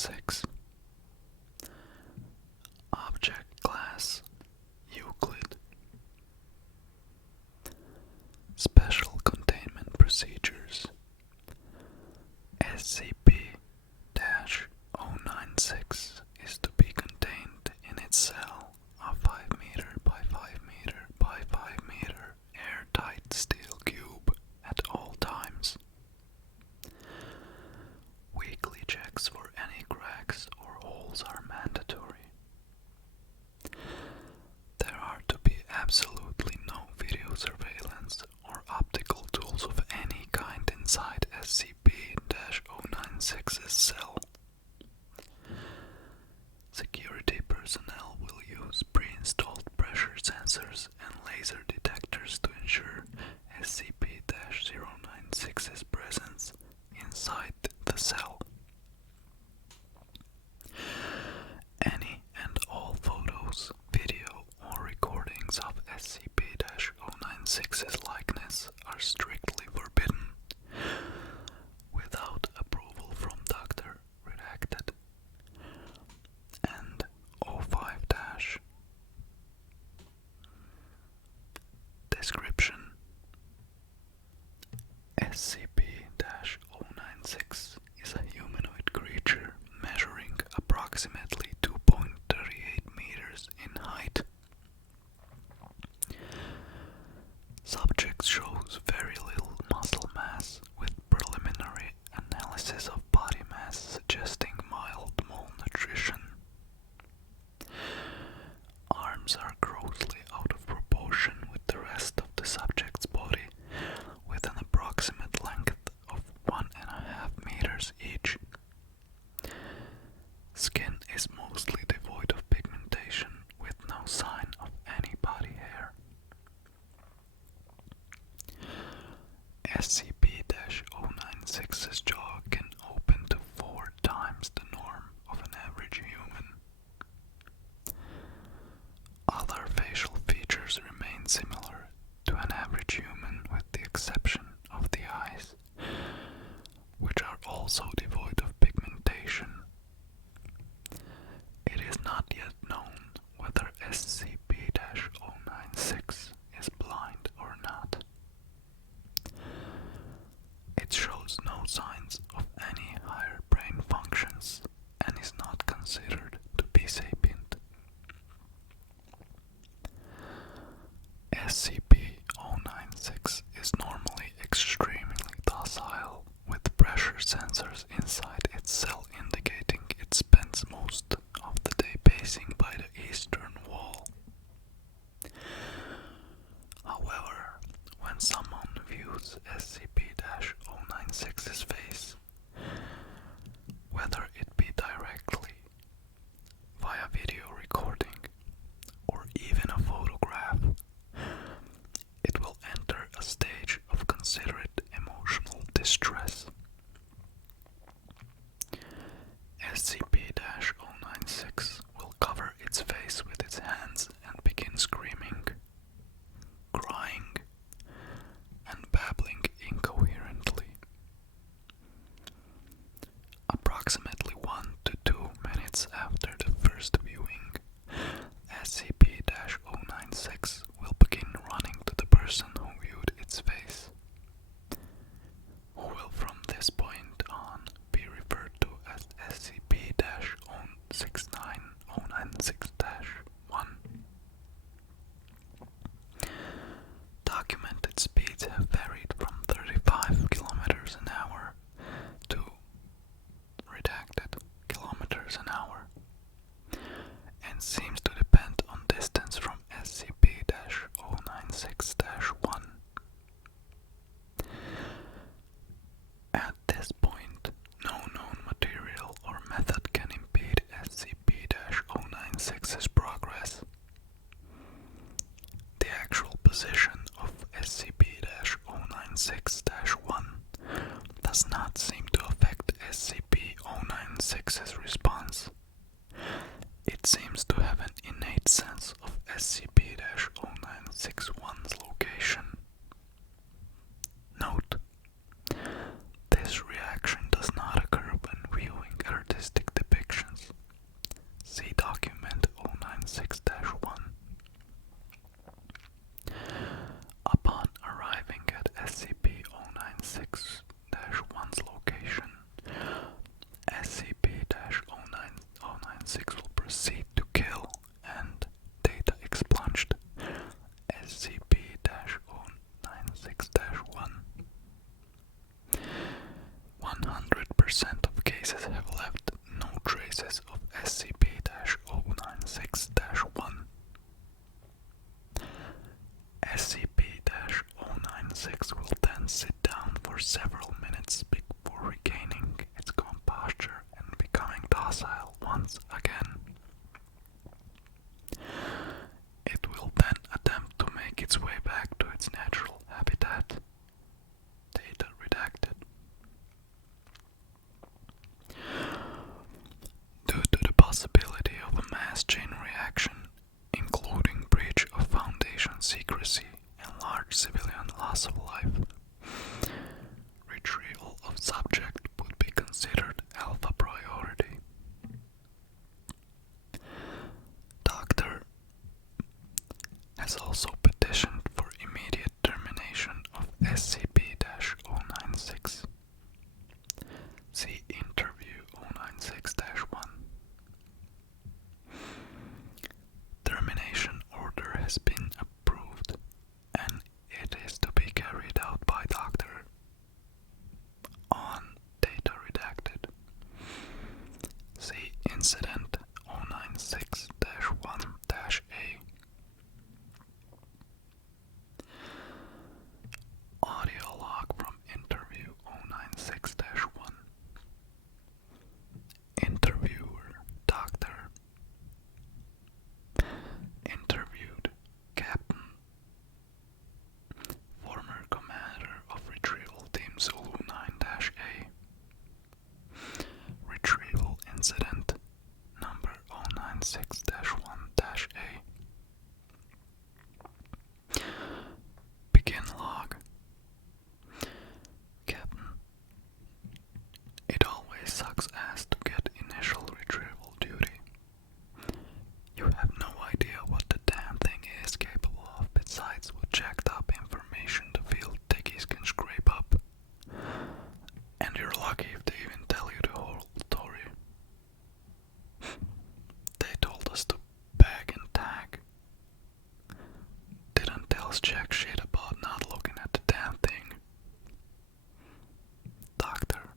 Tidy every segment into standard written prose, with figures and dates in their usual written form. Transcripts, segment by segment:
096. Object Class Euclid. Special Containment Procedures. SCP-096 is to be contained in its cell, a 5 meter by 5 meter by 5 meter airtight steel cube at all times. Weekly checks for any cracks or holes are mandatory. There are to be absolutely no video surveillance or optical tools of any kind inside SCP-096's cell. Security personnel will use pre-installed pressure sensors and laser detectors to ensure SCP-096's presence inside the cell. Any and all photos, video, or recordings of SCP-096's likeness are strictly forbidden, without approval from Dr. Redacted. And 05- Description: SCP-096 is a humanoid creature measuring approximately 2.38 meters in height. Subject shows very little muscle mass, with preliminary analysis of body mass suggesting mild malnutrition. Arms are grossly out of proportion with the rest of the subject's body, with an approximate length of 1.5 meters each. Skin is mostly devoid of pigmentation, with no sign of any body hair. SCP-096's jaw can open to 4 times the norm of an average human. Other facial features remain similar to an average human with the exception of the eyes, which are also devoid of pigmentation. It is not yet known whether SCP-096 is blind or not. It shows no signs of any higher brain functions and is not considered to be sapient. SCP-096 is normally extremely docile, with pressure sensors inside its cell indicating it spends most of the day pacing by the eastern wall. However, when someone views SCP-096's face, whether it be directly, via video recording, or even a photograph, it will enter a stage of considerate emotional distress. SCP-096 will cover its face with its hands and begin screaming, crying, and babbling incoherently. Approximately 1 to 2 minutes after the first viewing, SCP-096 will begin running to the person who viewed its face, who will from this point on be referred to as SCP-069-096-1. Documented speeds have varied from 35 kilometers an hour to redacted kilometers an hour, and seems to depend on distance from SCP-096-1. At this point, no known material or method can impede SCP-096's progress. The actual position of SCP-096-1 does not seem to affect SCP-096's response. It seems to have an innate sense of SCP-096-1's location. Note: this reaction does not occur when viewing artistic depictions has also petitioned for immediate termination of SCP-096. See Interview 096-1. Termination order has been approved and it is to be carried out by Dr. on data redacted. See Incident 096-1-A. Audio log from Interview 096-1. Interviewer Doctor. Interviewed Captain, former commander of Retrieval Team Zulu 9-A. Retrieval Incident number 096-1-A. Begin log. Captain, it always sucks ass to get initial retrieval duty. You have no idea what the damn thing is capable of besides what jacked up information the field techies can scrape up. And you're lucky if they even tell you the whole story. They told us to bag and tag. Didn't tell us jack shit about not looking at the damn thing. Doctor,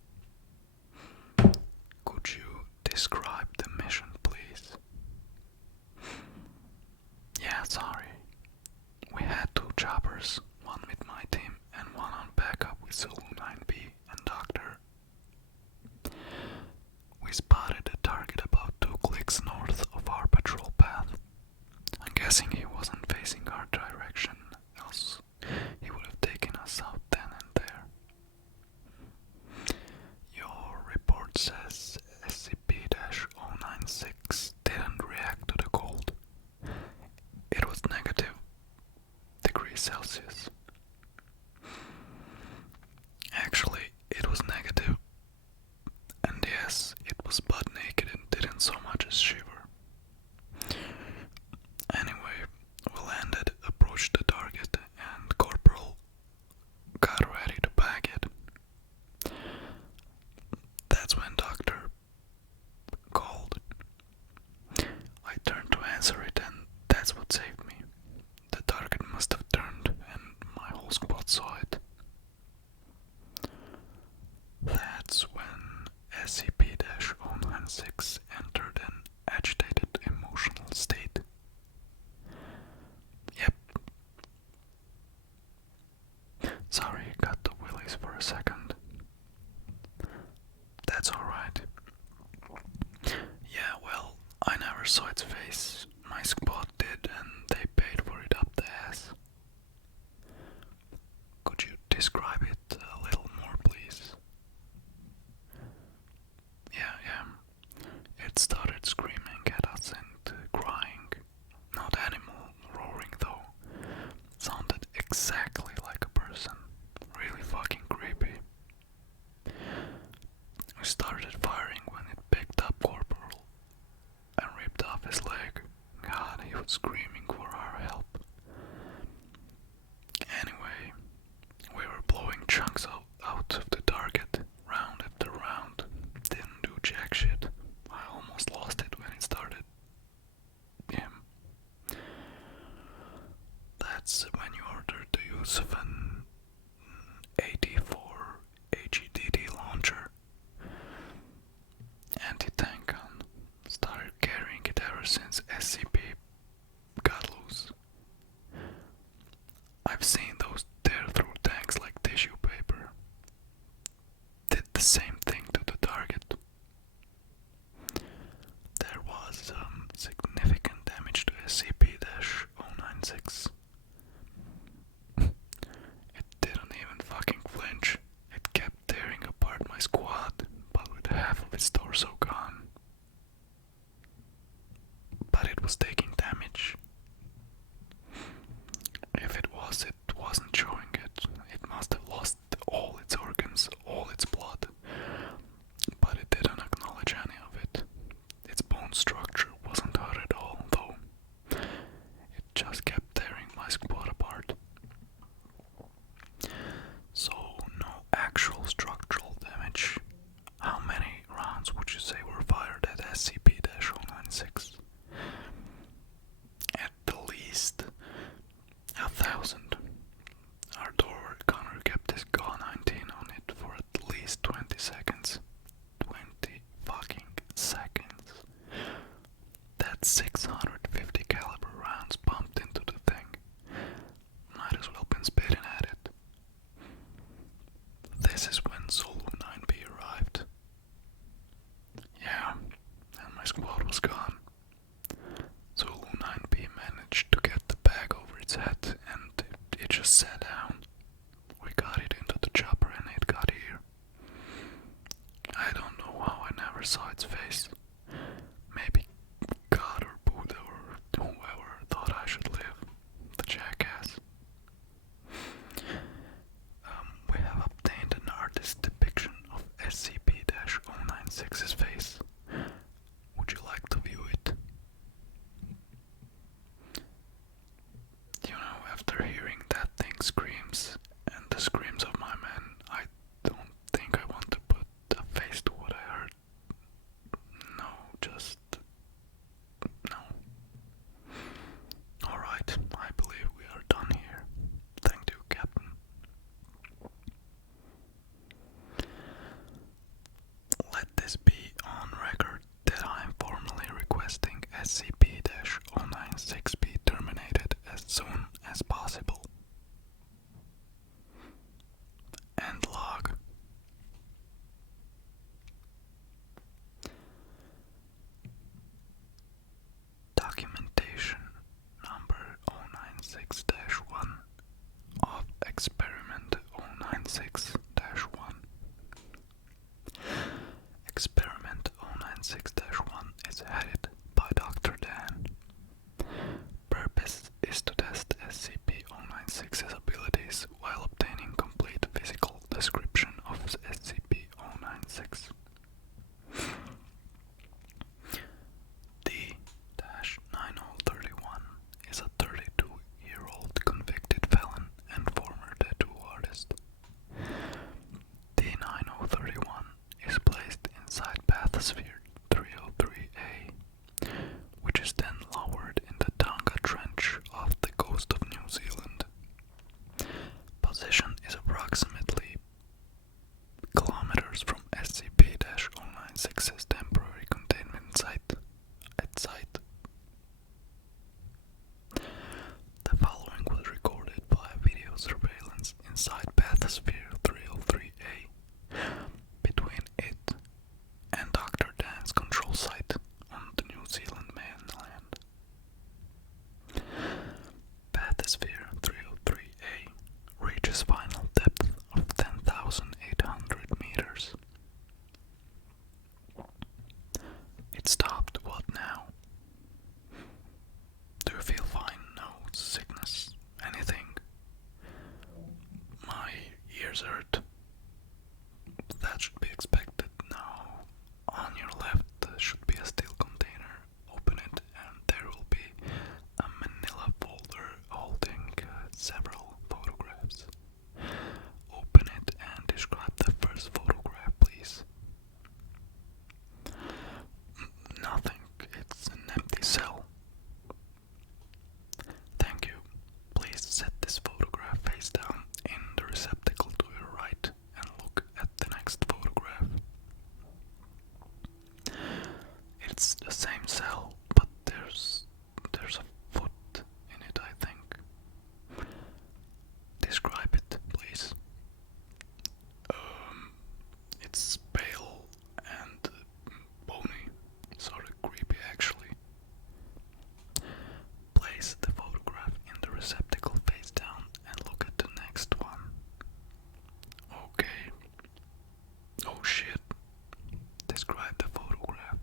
could you describe the mission, please? Yeah, sorry. We had two choppers, one with my team and one on backup with Zulu 9B and Doctor. We spotted a target about 2 clicks north of our patrol path. I'm guessing he wasn't facing our direction, else he would have taken us out then and there. Your report says SCP-096 didn't react to the cold. It was -degrees Celsius. Actually, it was negative. And yes, it was butt naked and didn't so much as shiver. Anyway, we landed, approached the target, and Corporal got ready to bag it. That's when Doctor called. I turned to answer it, and that's what saved me. The target must have turned, and my whole squad saw it. That's when SCP-096 entered an agitated emotional state. Yep. Sorry, got the willies for a second. That's alright. Yeah, well, I never saw its face. My squad did, and they paid for it up the ass. Could you describe it a little more, please? Yeah. It started screaming at us and crying. Not animal roaring though. Sounded exactly like a person. Really fucking creepy. We started firing when it picked up Corporal and ripped off his leg. God, he was screaming for our help. Anyway, we were blowing chunks out of the target, round after round. Didn't do jack shit. I almost lost it when it started. Him. That's when you ordered the use of an 84 HEDD launcher. Anti-tank gun. Started carrying it ever since SCP got loose. I've seen those tear through tanks like tissue paper. Did the same thing to the target. There was significant damage to SCP-096. It didn't even fucking flinch. It kept tearing apart my squad, but with half of its torso gone. But it was taking damage. If it wasn't showing it. It must have lost all its organs, all its blood. But it didn't acknowledge any of it. Its bone structure wasn't hurt at all, though. It just kept tearing get 650 caliber rounds pumped into the thing. Might as well been spitting at it. This is when Zulu 9B arrived. Yeah, and my squad was gone. Zulu 9B managed to get the bag over its head and it just sat down. We got it into the chopper and it got here. I don't know how I never saw its face. Maybe God or Buddha or whoever thought I should live. The jackass. We have obtained an artist's depiction of SCP-096's face. Would you like to view it? You know, after hearing that thing screams and the screams of my men, I don't think I want to put a face to what I heard. No, just no. Alright, I believe we are done here. Thank you, Captain. Let this be on record that I am formally requesting SCP-096 be terminated as soon as possible. End log. Documentation number 096-1 of Experiment 096-1. Experiment 096-1 is headed by Dr. Dan. Purpose is to test SCP-096's abilities while obtaining complete physical description of SCP-096. D-9031 is a 32-year-old convicted felon and former tattoo artist. D-9031 is placed inside bathysphere 303A, which is then lowered in the Tonga Trench off the coast of New Zealand. Position is approximately kilometers from SCP-096's temporary containment site. The following was recorded by video surveillance inside bathysphere 303A between it and Dr. Dan's control site on the New Zealand mainland. Bathysphere 303A reaches final depth of 10,800 meters. It stopped. What now? Do you feel fine? No sickness? Anything? My ears hurt. That should be expected. Now, on your left should be a steel container. Open it and there will be a manila folder holding several photographs. Open it and describe the first photograph, please. Nothing. It's an empty cell. Thank you. Please set this photograph face down in the receptacle to your right and look at the next photograph. It's the same cell, but there's a foot in it, I think. Describe it, please. It's pale and bony, sort of creepy actually. Place the photograph in the receptacle face down and look at the next one. Okay. Oh shit. Describe the photograph.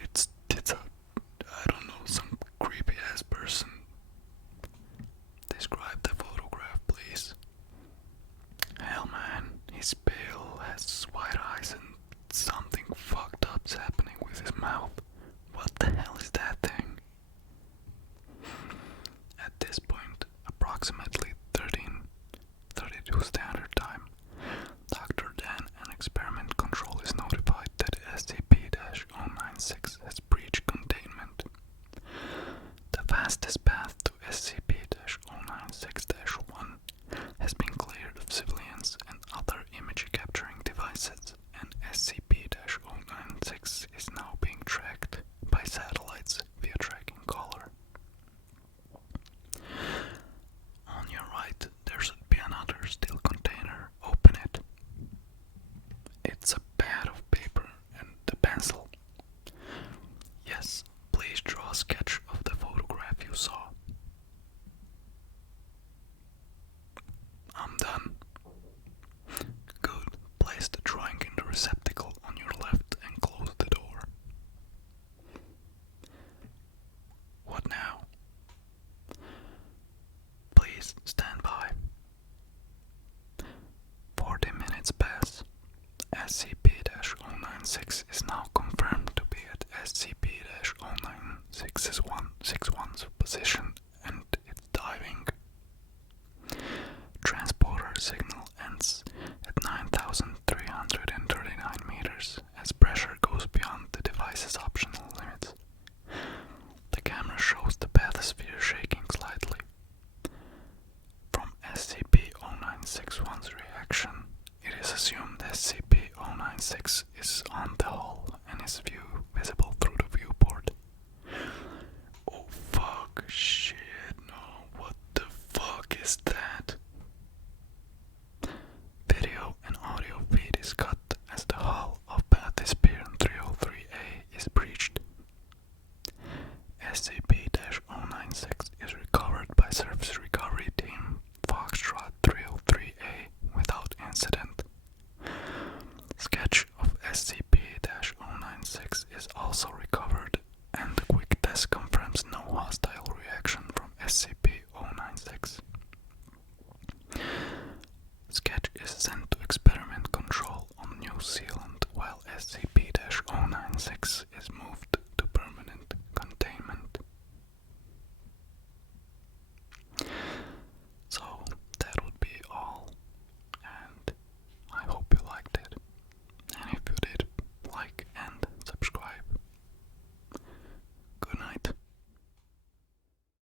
It's 6 is 1, 6 1's position.